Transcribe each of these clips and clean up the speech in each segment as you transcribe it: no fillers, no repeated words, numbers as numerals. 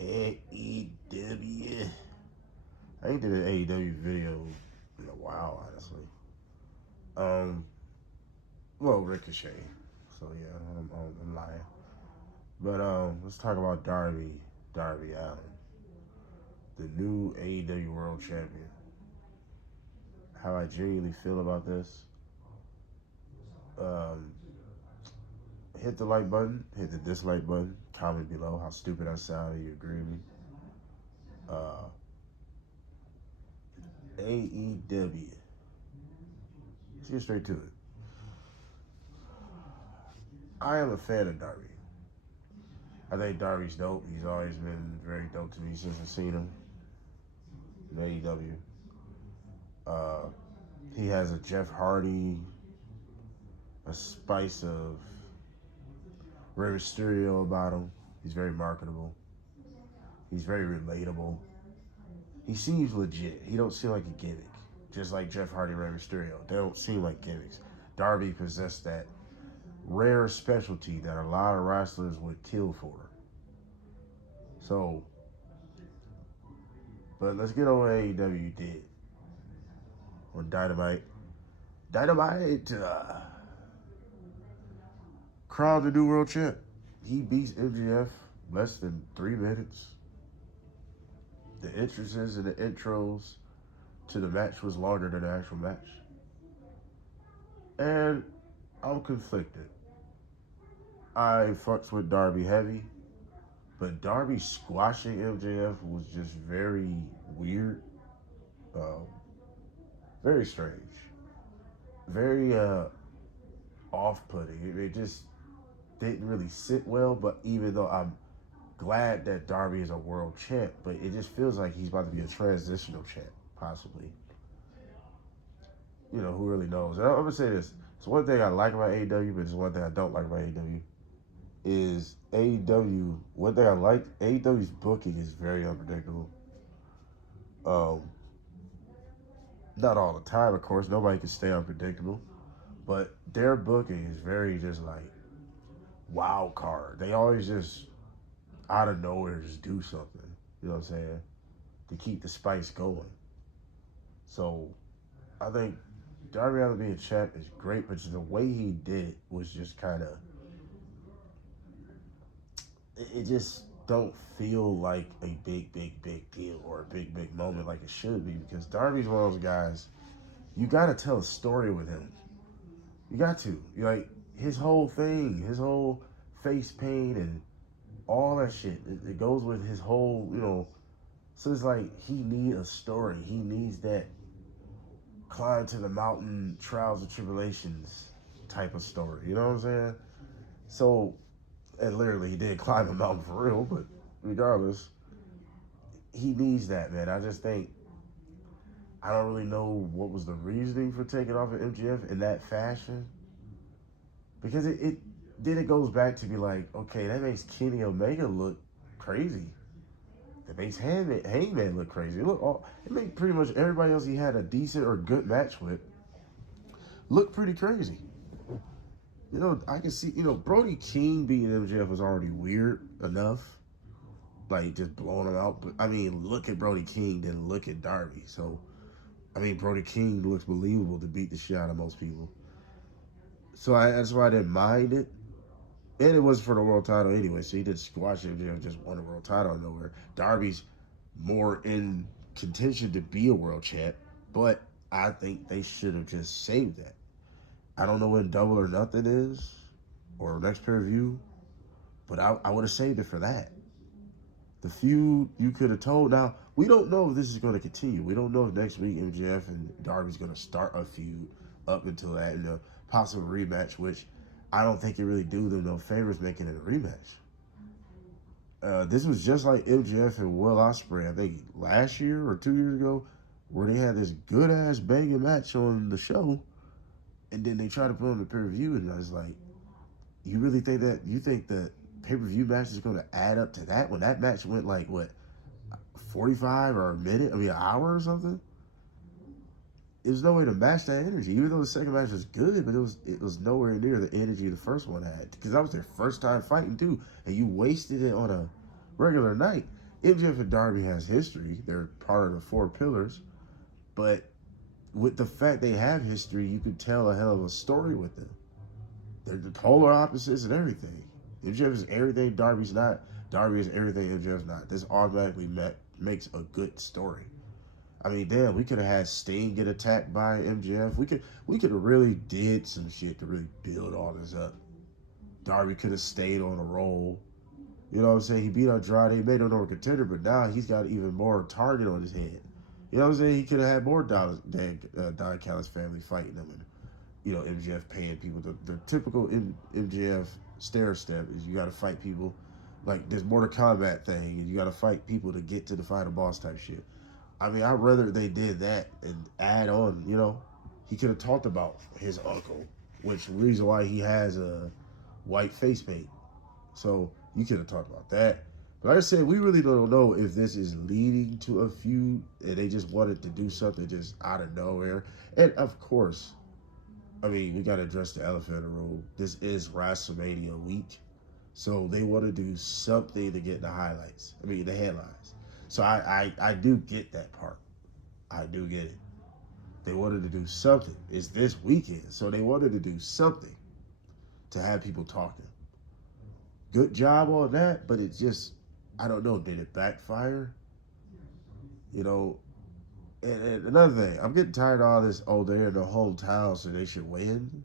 AEW. I ain't did an AEW video in a while, honestly. Um, well, Ricochet. So yeah, I'm lying. But let's talk about Darby Allin, the new AEW World Champion. How I genuinely feel about this. Um, hit the like button, hit the dislike button, comment below how stupid I sound. You agree with me? Uh, AEW. Let's get straight to it. I am a fan of Darby. I think Darby's dope. He's always been very dope to me since I've seen him in AEW. Uh, he has a Jeff Hardy, a spice of Rey Mysterio about him. He's very marketable. He's very relatable. He seems legit. He don't seem like a gimmick. Just like Jeff Hardy and Rey Mysterio. They don't seem like gimmicks. Darby possessed that rare specialty that a lot of wrestlers would kill for. So, but let's get on what AEW did on Dynamite. Dynamite crowned the new world champ. He beats MJF less than 3 minutes. The entrances and the intros to the match was longer than the actual match. And I'm conflicted. I fucks with Darby heavy, but Darby squashing MJF was just very weird. Very strange. Very off-putting. It just didn't really sit well, but even though I'm glad that Darby is a world champ, but it just feels like he's about to be a transitional champ, possibly. You know, who really knows? And I'm going to say this. It's one thing I like about AEW, but it's one thing I don't like about AEW. Is AEW, one thing I like, AEW's booking is very unpredictable. Not all the time, of course. Nobody can stay unpredictable. But their booking is very just like wild card. They always just out of nowhere just do something. You know what I'm saying? To keep the spice going. So I think Darby Allin being champ is great, but just the way he did it was just kind of, it just don't feel like a big deal or a big moment like it should be, because Darby's one of those guys, you got to tell a story with him. You got to. Like, his whole thing, his whole face paint and all that shit, it goes with his whole, you know, so it's like he needs a story. He needs that climb to the mountain, trials and tribulations type of story. You know what I'm saying? So, and literally he did climb a mountain for real, but regardless, he needs that, man. I just think, I don't really know what was the reasoning for taking off of MGF in that fashion. Because then it goes back to be like, okay, that makes Kenny Omega look crazy. That makes Hangman look crazy. It made pretty much everybody else he had a decent or good match with look pretty crazy. You know, I can see, you know, Brody King beating MJF was already weird enough. Like, just blowing him out. But, I mean, look at Brody King, then look at Darby. So, I mean, Brody King looks believable to beat the shit out of most people. So, that's why I didn't mind it. And it wasn't for the world title anyway, so he did squash MJF, just won the world title out of nowhere. Darby's more in contention to be a world champ, but I think they should have just saved that. I don't know when Double or Nothing is, or next pay-per-view, but I would have saved it for that. The feud you could have told. Now, we don't know if this is going to continue. We don't know if next week MJF and Darby's going to start a feud up until that, and a possible rematch, which I don't think it really do them no favors making it a rematch. This was just like MJF and Will Ospreay, I think last year or 2 years ago, where they had this good ass banging match on the show, and then they tried to put on the pay-per-view, and I was like, you really think that, you think that pay-per-view match is going to add up to that when that match went like, what, 45 or a minute, I mean an hour or something? There's no way to match that energy, even though the second match was good, but it was nowhere near the energy the first one had, because that was their first time fighting too, and you wasted it on a regular night. MJF and Darby has history. They're part of the four pillars. But with the fact they have history, you could tell a hell of a story with them. They're the polar opposites and everything. MJF is everything Darby's not. Darby is everything MJF's not. This automatically makes a good story. I mean, damn, we could have had Sting get attacked by MJF. We could have really did some shit to really build all this up. Darby could have stayed on a roll. You know what I'm saying? He beat Andrade, he made him a contender, but now he's got even more target on his head. You know what I'm saying? He could have had more Don Callis family fighting him, and MJF paying people. The typical MJF stair step is you got to fight people. Like there's Mortal Kombat thing, and you got to fight people to get to the final boss type shit. I mean, I'd rather they did that and add on. He could have talked about his uncle, which the reason why he has a white face paint. So you could have talked about that. But like I said, we really don't know if this is leading to a feud and they just wanted to do something just out of nowhere. And of course, I mean, we got to address the elephant in the room. This is WrestleMania week. So they want to do something to get the highlights. I mean, the headlines. So I do get that part. I do get it. They wanted to do something. It's this weekend. So they wanted to do something to have people talking. Good job on that, but it just, I don't know, did it backfire? And another thing, I'm getting tired of all this, they're in their hometown, so they should win.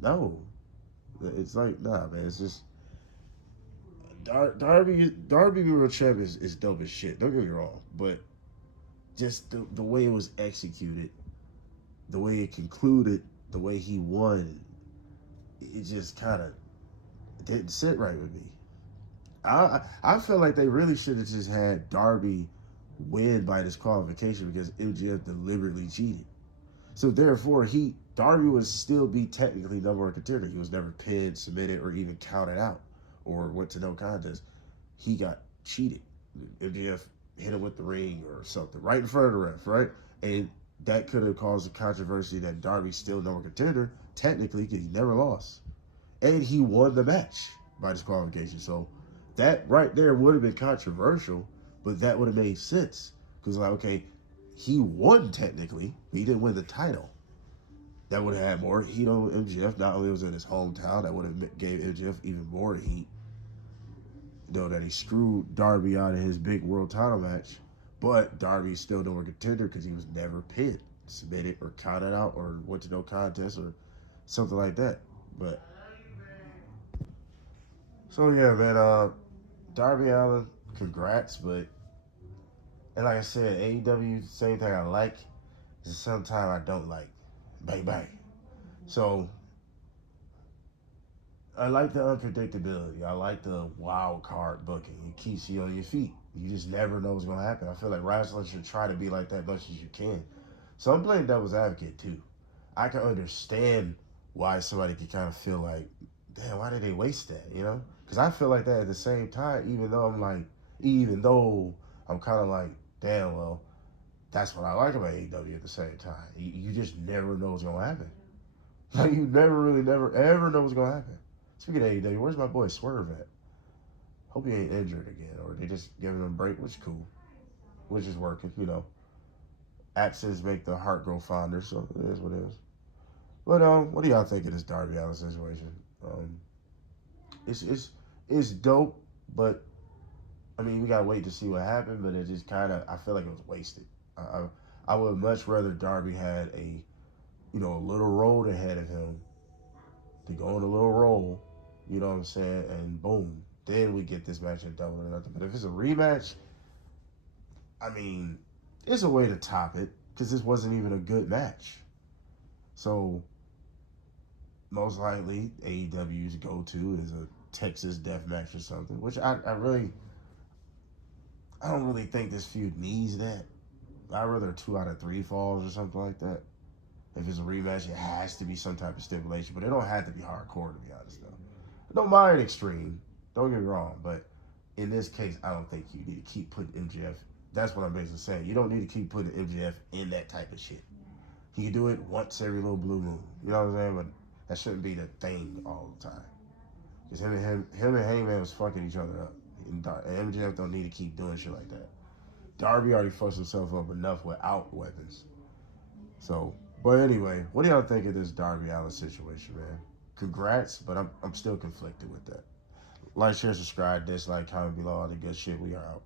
No. It's like, nah, man, it's just, Darby World Champ is dope as shit, don't get me wrong, but just the way it was executed, the way it concluded, the way he won, it just kind of didn't sit right with me. I feel like they really should have just had Darby win by disqualification because MJF deliberately cheated. So therefore, Darby would still be technically number one contender. He was never pinned, submitted, or even counted out, or went to no contest. He got cheated. MJF hit him with the ring or something right in front of the ref, right? And that could have caused a controversy that Darby's still number one contender, technically, because he never lost. And he won the match by disqualification. So that right there would have been controversial, but that would have made sense. Because, okay, he won technically, but he didn't win the title. That would have had more heat on MJF. Not only was it his hometown, that would have gave MJF even more heat. That he screwed Darby out of his big world title match. But Darby's still no contender because he was never pinned, submitted, or counted out, or went to no contest, or something like that. But so yeah, man, Darby Allin, congrats, and like I said, AEW, same thing I like, is sometimes I don't like. Bang, bang. So, I like the unpredictability. I like the wild card booking. It keeps you on your feet. You just never know what's going to happen. I feel like wrestling should try to be like that as much as you can. So I'm playing devil's advocate too. I can understand why somebody could kind of feel like, damn, why did they waste that, Because I feel like that at the same time, even though I'm kind of like, damn, well, that's what I like about AEW at the same time. You just never know what's going to happen. Like, you never ever know what's going to happen. Speaking of AEW, where's my boy Swerve at? Hope he ain't injured again, or they just giving him a break, which is cool. Which is working, Absence make the heart grow fonder, so it is what it is. But what do y'all think of this Darby Allin situation? It's dope, but I mean, we gotta wait to see what happened. But it just kind of, I feel like it was wasted. I would much rather Darby had a little road ahead of him to go on a little roll. You know what I'm saying? And boom, then we get this match at Double or Nothing. But if it's a rematch, I mean, it's a way to top it because this wasn't even a good match. So most likely AEW's go-to is a Texas death match or something, which I don't really think this feud needs that. I'd rather 2 out of 3 falls or something like that. If it's a rematch, it has to be some type of stipulation, but it don't have to be hardcore, to be honest, though. I don't mind extreme, don't get me wrong, but in this case, I don't think you need to keep putting MJF. That's what I'm basically saying. You don't need to keep putting MJF in that type of shit. He can do it once every little blue moon. You know what I'm saying? But that shouldn't be the thing all the time. Because him and Hangman was fucking each other up. And MJF don't need to keep doing shit like that. Darby already fucked himself up enough without weapons. So, but anyway, what do y'all think of this Darby Allin situation, man? Congrats, but I'm still conflicted with that. Like, share, subscribe, dislike, comment below, all the good shit. We are out.